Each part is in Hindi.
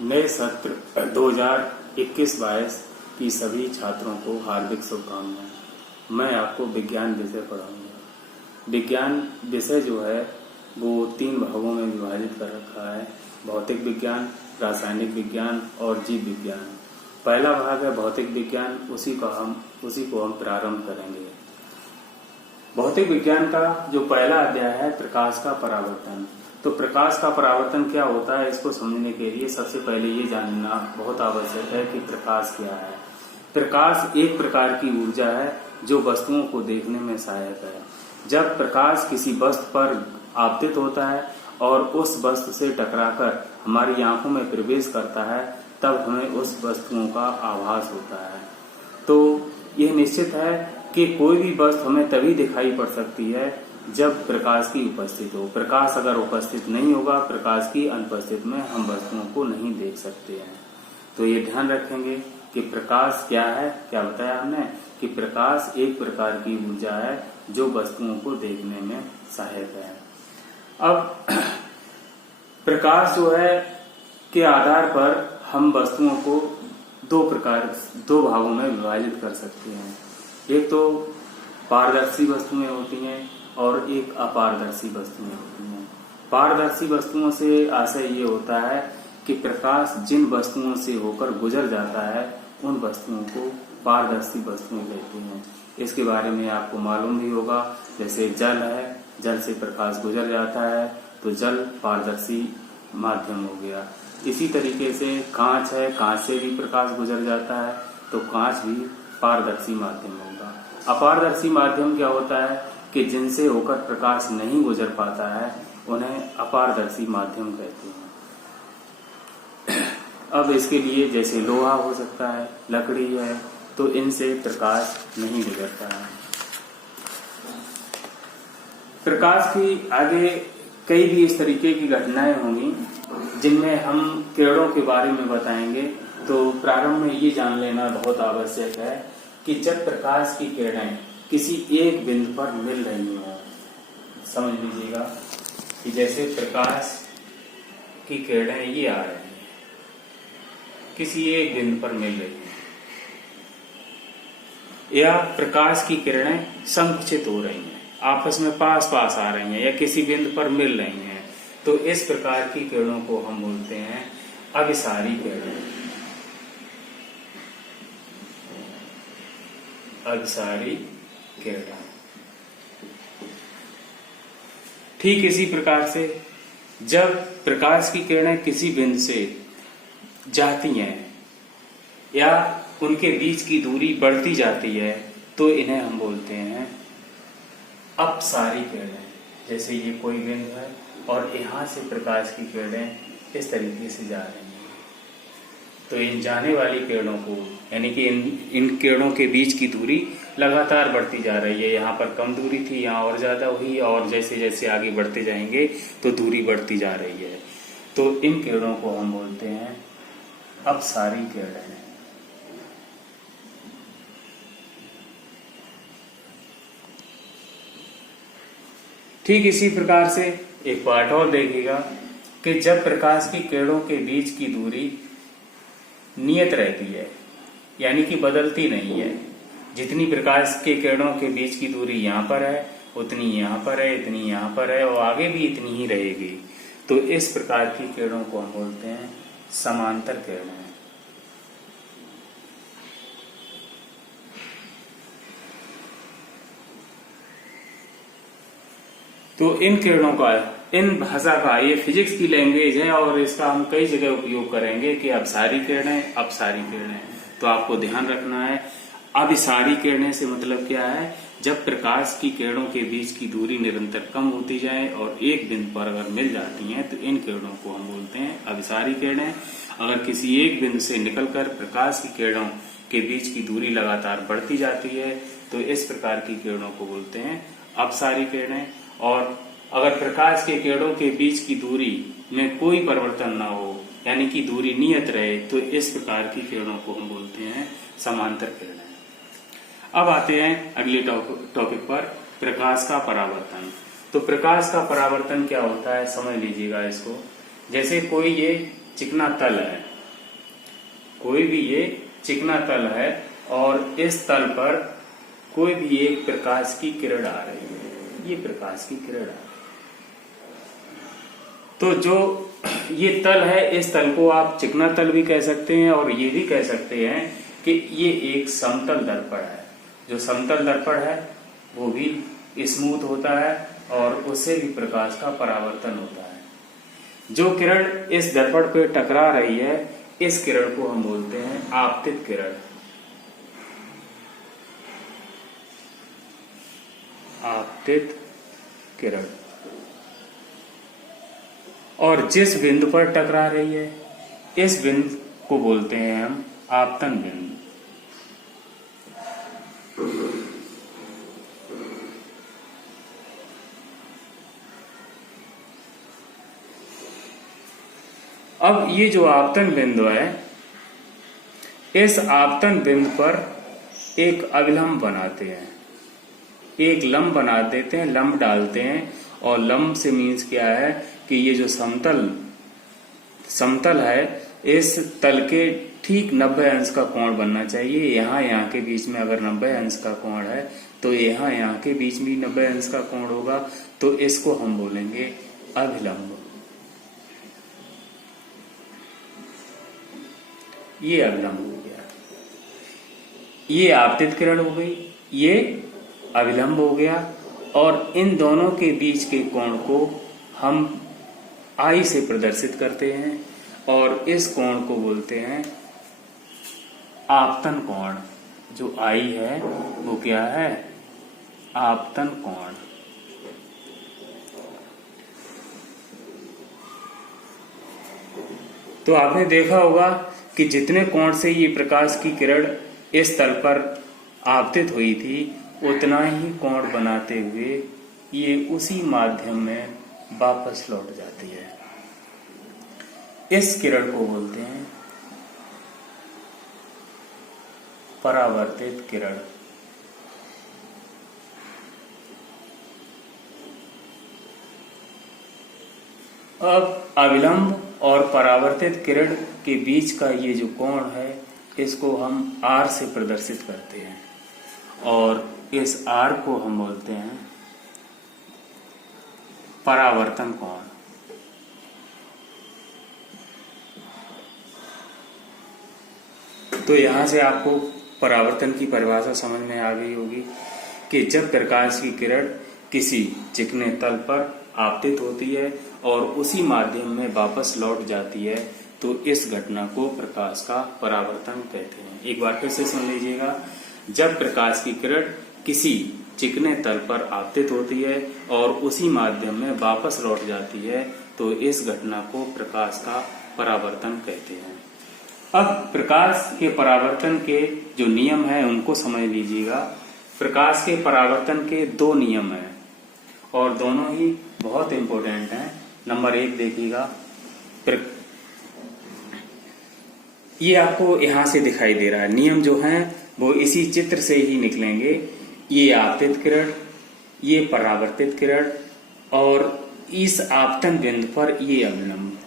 नए सत्र 2021-22 की सभी छात्रों को हार्दिक शुभकामनाएं। मैं आपको विज्ञान विषय पढ़ाऊंगा। विज्ञान विषय जो है वो 3 भागों में विभाजित कर रखा है: भौतिक विज्ञान, रासायनिक विज्ञान और जीव विज्ञान। पहला भाग है भौतिक विज्ञान, उसी को हम प्रारंभ करेंगे। भौतिक विज्ञान का जो पहला अध्याय है प्रकाश का परावर्तन। तो प्रकाश का परावर्तन क्या होता है, इसको समझने के लिए सबसे पहले ये जानना बहुत आवश्यक है कि प्रकाश क्या है। प्रकाश एक प्रकार की ऊर्जा है जो वस्तुओं को देखने में सहायक है। जब प्रकाश किसी वस्तु पर आपतित होता है और उस वस्तु से टकराकर हमारी आंखों में प्रवेश करता है, तब हमें उस वस्तुओं का आभास होता है। तो यह निश्चित है कि कोई भी वस्तु हमें तभी दिखाई पड़ सकती है जब प्रकाश की उपस्थिति हो। प्रकाश अगर उपस्थित नहीं होगा, प्रकाश की अनुपस्थिति में हम वस्तुओं को नहीं देख सकते हैं। तो ये ध्यान रखेंगे कि प्रकाश क्या है। क्या बताया हमने कि प्रकाश एक प्रकार की ऊर्जा है जो वस्तुओं को देखने में सहायक है। अब प्रकाश जो है के आधार पर हम वस्तुओं को दो भागों में विभाजित कर सकते हैं। एक तो पारदर्शी वस्तुएं होती हैं और एक अपारदर्शी वस्तुएं होती हैं। पारदर्शी वस्तुओं से आशय ये होता है कि प्रकाश जिन वस्तुओं से होकर गुजर जाता है उन वस्तुओं को पारदर्शी वस्तुएं कहते हैं। इसके बारे में आपको मालूम भी होगा, जैसे जल है, जल से प्रकाश गुजर जाता है तो जल पारदर्शी माध्यम हो गया। इसी तरीके से कांच है, कांच से भी प्रकाश गुजर जाता है तो कांच भी पारदर्शी माध्यम होगा। अपारदर्शी माध्यम क्या होता है कि जिनसे होकर प्रकाश नहीं गुजर पाता है उन्हें अपारदर्शी माध्यम कहते हैं। अब इसके लिए जैसे लोहा हो सकता है, लकड़ी है, तो इनसे प्रकाश नहीं गुजरता है। प्रकाश की आगे कई भी इस तरीके की घटनाएं होंगी जिनमें हम किरणों के बारे में बताएंगे। तो प्रारंभ में ये जान लेना बहुत आवश्यक है कि जब प्रकाश की किरणें किसी एक बिंदु पर मिल रही हो, समझ लीजिएगा कि जैसे प्रकाश की किरणें ये आ रही हैं, किसी एक बिंदु पर मिल रही हैं, या प्रकाश की किरणें संकुचित हो रही हैं, आपस में पास पास आ रही हैं या किसी बिंदु पर मिल रही हैं, तो इस प्रकार की किरणों को हम बोलते हैं अभिसारी किरणें। अभिसारी किरणें। ठीक इसी प्रकार से जब प्रकाश की किरणें किसी बिंदु से जाती हैं या उनके बीच की दूरी बढ़ती जाती है तो इन्हें हम बोलते हैं अपसारी किरणें। जैसे ये कोई बिंदु है और यहां से प्रकाश की किरणें इस तरीके से जा रही हैं, तो इन जाने वाली किरणों को, यानी कि इन किरणों के बीच की दूरी लगातार बढ़ती जा रही है। यहाँ पर कम दूरी थी, यहाँ और ज्यादा हुई, और जैसे जैसे आगे बढ़ते जाएंगे तो दूरी बढ़ती जा रही है। तो इन किरणों को हम बोलते हैं अपसारी किरणें। ठीक इसी प्रकार से एक पार्ट और देखिएगा कि जब प्रकाश की किरणों के बीच की दूरी नियत रहती है, यानी कि बदलती नहीं है, जितनी प्रकाश के किरणों के बीच की दूरी यहाँ पर है उतनी यहाँ पर है, इतनी यहाँ पर है और आगे भी इतनी ही रहेगी, तो इस प्रकार की किरणों को हम बोलते हैं समांतर किरणें। तो इन किरणों का, इन भाषा का, ये फिजिक्स की लैंग्वेज है और इसका हम कई जगह उपयोग करेंगे कि अभिसारी किरणें, अपसारी किरणें। तो आपको ध्यान रखना है, अभिसारी किरणें से मतलब क्या है, जब प्रकाश की किरणों के बीच की दूरी निरंतर कम होती जाए और एक बिंदु पर अगर मिल जाती हैं तो इन किरणों को हम बोलते हैं अभिसारी किरणें। अगर किसी एक बिंदु से निकलकर प्रकाश की किरणों के बीच की दूरी लगातार बढ़ती जाती है तो इस प्रकार की किरणों को बोलते हैं अपसारी किरणें। और अगर प्रकाश के किरणों के बीच की दूरी में कोई परिवर्तन न हो, यानी कि दूरी नियत रहे, तो इस प्रकार की किरणों को हम बोलते हैं समांतर किरणें। अब आते हैं अगले टॉपिक पर, प्रकाश का परावर्तन। तो प्रकाश का परावर्तन क्या होता है समझ लीजिएगा इसको। जैसे कोई ये चिकना तल है, कोई भी ये चिकना तल है और इस तल पर कोई भी एक प्रकाश की किरण आ रही है, ये प्रकाश की किरण आ रही है। तो जो ये तल है, इस तल को आप चिकना तल भी कह सकते हैं और ये भी कह सकते हैं कि ये एक समतल दर्पण है। जो समतल दर्पण है वो भी स्मूथ होता है और उससे भी प्रकाश का परावर्तन होता है। जो किरण इस दर्पण पे टकरा रही है, इस किरण को हम बोलते हैं आपतित किरण। आपतित किरण। और जिस बिंदु पर टकरा रही है, इस बिंदु को बोलते हैं हम आपतन बिंदु। अब ये जो आपतन बिंदु है, इस आपतन बिंदु पर एक अभिलंब बनाते हैं, एक लंब बना देते हैं, लंब डालते हैं। और लंब से मीन्स क्या है कि ये जो समतल है, इस तल के ठीक 90 अंश का कोण बनना चाहिए। यहाँ के बीच में अगर 90 अंश का कोण है तो यहाँ के बीच में 90 अंश का कोण होगा, तो इसको हम बोलेंगे अभिलंब। ये अभिलंब हो गया, ये आपतित किरण हो गई, ये अभिलंब हो गया। और इन दोनों के बीच के कोण को हम आई से प्रदर्शित करते हैं और इस कोण को बोलते हैं आपतन कोण। जो आई है वो क्या है? आपतन कोण। तो आपने देखा होगा कि जितने कोण से ये प्रकाश की किरण इस तल पर आपतित हुई थी, उतना ही कोण बनाते हुए ये उसी माध्यम में वापस लौट जाती है। इस किरण को बोलते हैं परावर्तित किरण। अब अविलंब और परावर्तित किरण के बीच का ये जो कोण है, इसको हम R से प्रदर्शित करते हैं और इस R को हम बोलते हैं परावर्तन कोण। तो यहां से आपको परावर्तन की परिभाषा समझ में आ गई होगी कि जब प्रकाश की किरण किसी चिकने तल पर आपतित होती है और उसी माध्यम में वापस लौट जाती है, तो इस घटना को प्रकाश का परावर्तन कहते हैं। एक बार फिर से सुन लीजिएगा। जब प्रकाश की किरण किसी चिकने तल पर आपतित होती है और उसी माध्यम में वापस लौट जाती है, तो इस घटना को प्रकाश का परावर्तन कहते हैं। अब प्रकाश के परावर्तन के जो नियम हैं उनको समझ लीजिएगा। प्रकाश के परावर्तन के 2 नियम हैं और दोनों ही बहुत इंपॉर्टेंट हैं। नंबर 1 देखिएगा, ये आपको यहां से दिखाई दे रहा है। नियम जो हैं वो इसी चित्र से ही निकलेंगे। ये आपतित किरण, ये परावर्तित किरण और इस आपतन बिंदु पर ये अभिलंब,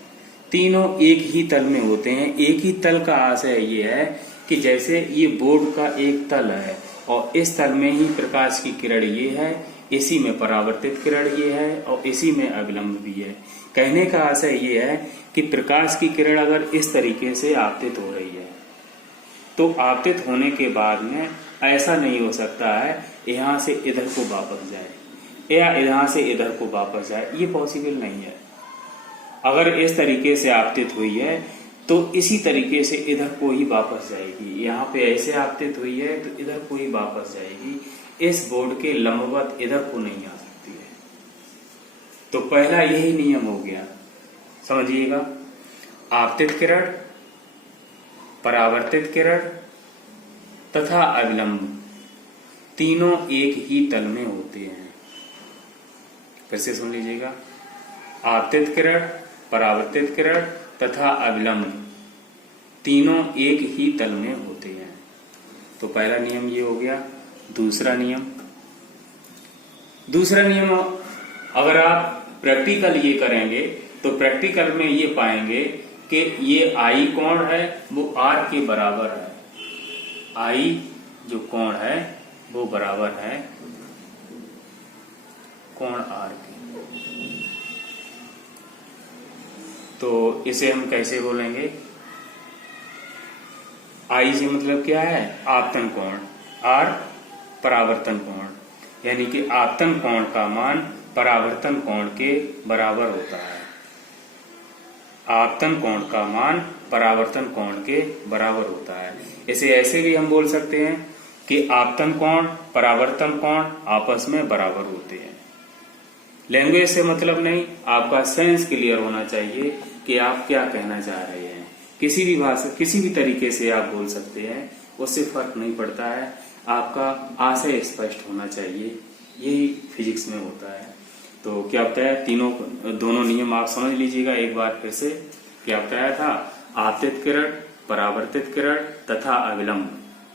तीनों एक ही तल में होते हैं। एक ही तल का आशय ये है कि जैसे ये बोर्ड का एक तल है और इस तल में ही प्रकाश की किरण ये है, इसी में परावर्तित किरण ये है और इसी में अभिलंब भी है। कहने का आशय ये है कि प्रकाश की किरण अगर इस तरीके से आपतित हो रही है, तो आपतित होने के बाद में ऐसा नहीं हो सकता है यहाँ से इधर को वापस जाए या यहाँ से इधर को वापस जाए, ये पॉसिबल नहीं है। अगर इस तरीके से आपतित हुई है तो इसी तरीके से इधर को ही वापस जाएगी। यहाँ पे ऐसे आपतित हुई है तो इधर को ही वापस जाएगी। इस बोर्ड के लंबवत इधर को नहीं आ सकती है। तो पहला यही नियम हो गया, समझिएगा। आपतित किरण, परावर्तित किरण तथा अविलंब तीनों एक ही तल में होते हैं। फिर से सुन लीजिएगा। आपतित किरण, परावर्तित किरण तथा अविलंब तीनों एक ही तल में होते हैं। तो पहला नियम ये हो गया। दूसरा नियम अगर आप प्रैक्टिकल ये करेंगे तो प्रैक्टिकल में ये पाएंगे कि ये आई कोण है वो आर के बराबर है। आई जो कोण है वो बराबर है कोण आर के। तो इसे हम कैसे बोलेंगे? आई से मतलब क्या है? आपतन कोण, आर परावर्तन कोण, यानी कि आपतन कोण का मान परावर्तन कोण के बराबर होता है। आपतन कोण का मान परावर्तन कोण के बराबर होता है। इसे ऐसे भी हम बोल सकते हैं कि आपतन कोण परावर्तन कोण आपस में बराबर होते हैं। लैंग्वेज से मतलब नहीं, आपका सेंस क्लियर होना चाहिए कि आप क्या कहना चाह रहे हैं। किसी भी भाषा, किसी भी तरीके से आप बोल सकते हैं, उससे फर्क नहीं पड़ता है। आपका आशय स्पष्ट होना चाहिए, यही फिजिक्स में होता है। तो क्या बताया? दोनों नियम आप समझ लीजिएगा एक बार फिर से। क्या बताया था? आपतित किरण, परावर्तित किरण तथा अविलंब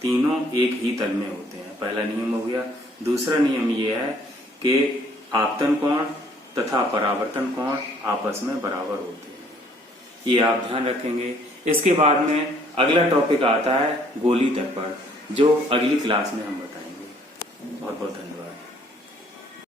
तीनों एक ही तल में होते हैं, पहला नियम हो गया। दूसरा नियम ये है कि आपतन कोण तथा परावर्तन कोण आपस में बराबर होते हैं। ये आप ध्यान रखेंगे। इसके बाद में अगला टॉपिक आता है गोली दर्पण, जो अगली क्लास में हम बताएंगे। बहुत बहुत धन्यवाद।